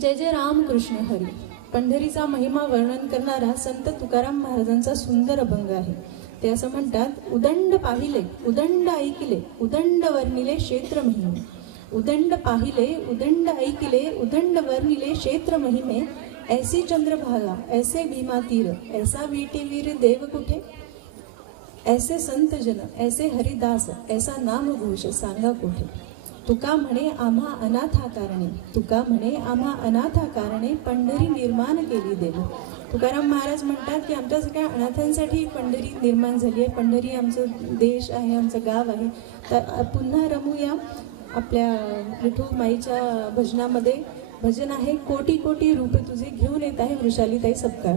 जय जय राम कृष्ण हरी. पंढरीचा महिमा वर्णन करणारा संत तुकाराम महाराजांचा सुंदर अभंग आहे. ते असं म्हणतात, उदंड पाहिले उदंड ऐकिले उदंड वर्णिले क्षेत्र महिमे. उदंड पाहिले उदंड ऐकिले उदंड वर्णिले क्षेत्र महिमे. ऐसी चंद्रभागा ऐसे भीमा तीर ऐसा विटे वीर देव कुठे. ऐसे संत जन ऐसे हरिदास ऐसा नाम घोष सांगा कोठे. तुका म्हणे आम्हा अनाथा कारणे तुका म्हणे आम्हा अनाथा कारणे पंढरी निर्माण केली देव. तुकाराम महाराज म्हणतात की आमच्या सगळ्या अनाथांसाठी पंढरी निर्माण झाली आहे. पंढरी आमचं देश आहे, आमचं गाव आहे. तर पुन्हा रमूया आपल्या विठू माईच्या भजनामध्ये. भजन आहे कोटी कोटी रूप तुझे घेऊन येत आहे वृषालीताई सपकाळ.